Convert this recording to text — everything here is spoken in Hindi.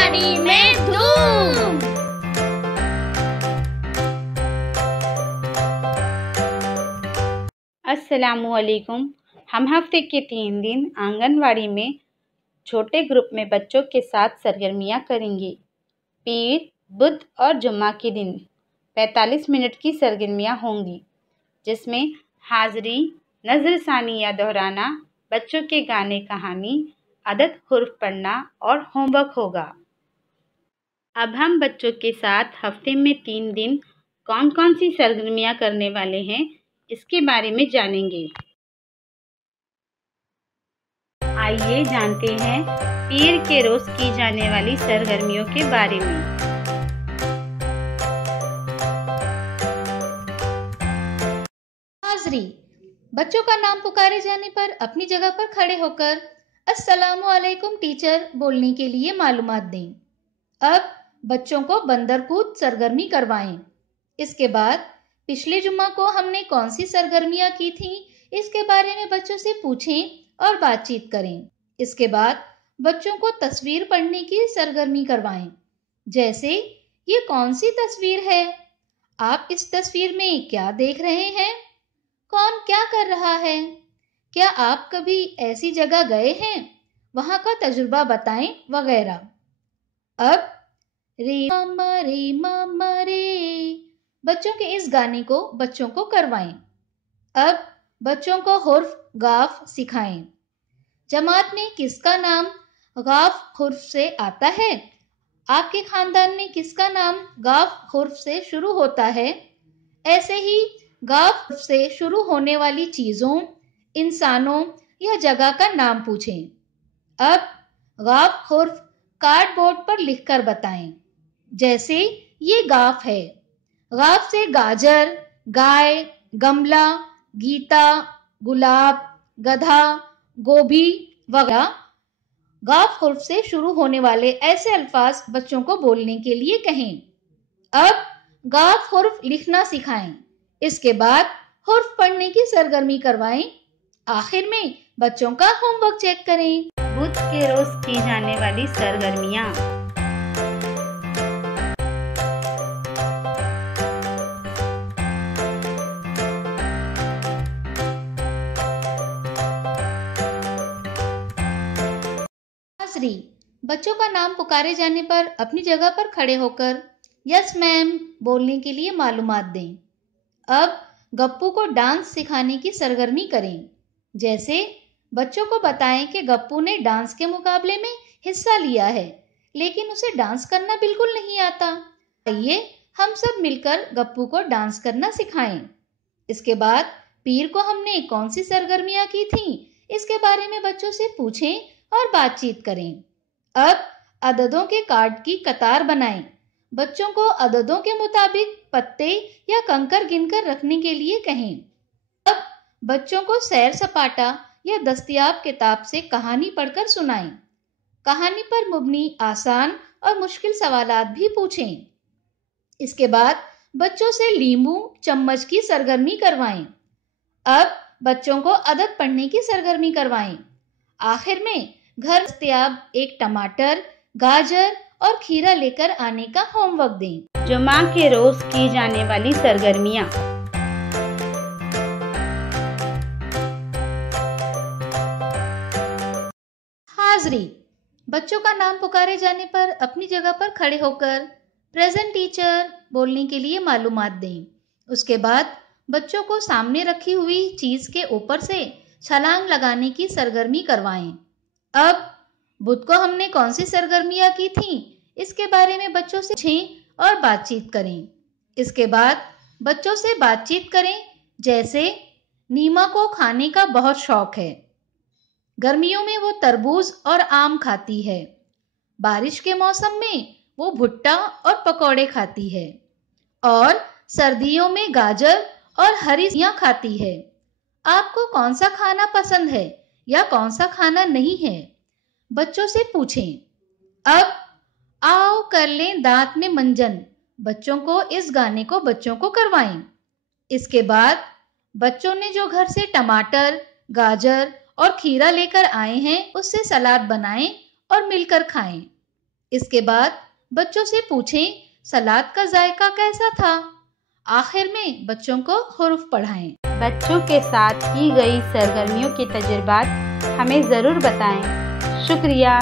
आंगनवाड़ी में धूम। अस्सलामुअलैकुम। हम हफ्ते के 3 दिन आंगनवाड़ी में छोटे ग्रुप में बच्चों के साथ सरगर्मियाँ करेंगे। पीर, बुध और जुम्मा के दिन 45 मिनट की सरगर्मियाँ होंगी, जिसमें हाज़री, नज़रसानी या दोहराना, बच्चों के गाने कहानी, अदद हुर्फ पढ़ना और होमवर्क होगा। अब हम बच्चों के साथ हफ्ते में 3 दिन कौन कौन सी सरगर्मियाँ करने वाले हैं, इसके बारे में जानेंगे। आइए जानते हैं पीर के रोज़ की जाने वाली सरगर्मियों के बारे में। हाज़री, बच्चों का नाम पुकारे जाने पर अपनी जगह पर खड़े होकर अस्सलामु अलैकुम टीचर बोलने के लिए मालूमात दें। अब बच्चों को बंदर कूद सरगर्मी करवाएं। इसके बाद पिछले जुम्मा को हमने कौन सी सरगर्मियां की थीं, इसके बारे में बच्चों से पूछें और बातचीत करें। इसके बाद बच्चों को तस्वीर पढ़ने की सरगर्मी करवाएं। जैसे ये कौन सी तस्वीर है? आप इस तस्वीर में क्या देख रहे हैं? कौन क्या कर रहा है? क्या आप कभी ऐसी जगह गए हैं? वहां का तजुर्बा बताएं वगैरह। अब रे मामा रे बच्चों के इस गाने को बच्चों को करवाएं। अब बच्चों को हुर्फ गाफ सिखाएं। जमात में किसका नाम गाफ हुर्फ से आता है? आपके खानदान में किसका नाम गाफ हुर्फ से शुरू होता है? ऐसे ही गाफ हुर्फ से शुरू होने वाली चीजों, इंसानों या जगह का नाम पूछें। अब गाफ हुर्फ कार्डबोर्ड पर लिखकर बताएं। जैसे ये गाफ है। गाफ से गाजर, गाय, गमला, गीता, गुलाब, गधा, गोभी वगैरह गाफ हुर्फ से शुरू होने वाले ऐसे अल्फाज बच्चों को बोलने के लिए कहें। अब गाफ हुर्फ लिखना सिखाएं। इसके बाद हुर्फ पढ़ने की सरगर्मी करवाएं। आखिर में बच्चों का होमवर्क चेक करें। बुध के रोज की जाने वाली सरगर्मियाँ। हाज़री, बच्चों का नाम पुकारे जाने पर अपनी जगह पर खड़े होकर यस मैम बोलने के लिए मालूमात दें। अब गप्पू को डांस सिखाने की सरगर्मी करें। जैसे बच्चों को बताएं कि गप्पू ने डांस के मुकाबले में हिस्सा लिया है, लेकिन उसे डांस करना बिल्कुल नहीं आता। आइए हम सब मिलकर गप्पू को डांस करना सिखाएं। इसके बाद पीर को हमने कौन सी सरगर्मियां की थीं, इसके बारे में बच्चों से पूछें और बातचीत करें। अब अददों के कार्ड की कतार बनाएं। बच्चों को अददों के मुताबिक पत्ते या कंकर गिनकर रखने के लिए कहें। अब बच्चों को सैर सपाटा या दस्तयाब किताब से कहानी पढ़कर सुनाएं। कहानी पर मुबनी आसान और मुश्किल सवालात भी पूछें। इसके बाद बच्चों से लींबू चम्मच की सरगर्मी करवाएं। अब बच्चों को अदद पढ़ने की सरगर्मी करवाएं। आखिर में घर दस्तयाब एक टमाटर, गाजर और खीरा लेकर आने का होमवर्क दें। जुम्मा के रोज की जाने वाली सरगर्मियाँ। हाज़री, बच्चों का नाम पुकारे जाने पर अपनी जगह पर खड़े होकर प्रेजेंट टीचर बोलने के लिए मालूमात दें। उसके बाद बच्चों को सामने रखी हुई चीज के ऊपर से छलांग लगाने की सरगर्मी करवाएं। अब बुध को हमने कौन सी सरगर्मियां की थीं, इसके बारे में बच्चों से पूछें और बातचीत करें। इसके बाद बच्चों से बातचीत करें। जैसे नीमा को खाने का बहुत शौक है। गर्मियों में वो तरबूज और आम खाती है। बारिश के मौसम में वो भुट्टा और पकौड़े खाती है और सर्दियों में गाजर और हरी सब्जियां खाती है। आपको कौन सा खाना पसंद है या कौन सा खाना नहीं है, बच्चों से पूछें। अब आओ कर लें दांत में मंजन। बच्चों को इस गाने को बच्चों को करवाएं। इसके बाद बच्चों ने जो घर से टमाटर, गाजर और खीरा लेकर आए हैं, उससे सलाद बनाएं और मिलकर खाएं। इसके बाद बच्चों से पूछें सलाद का जायका कैसा था। आखिर में बच्चों को हुरूफ पढ़ाएं। बच्चों के साथ की गई सरगर्मियों के तजुर्बात हमें ज़रूर बताएं। शुक्रिया।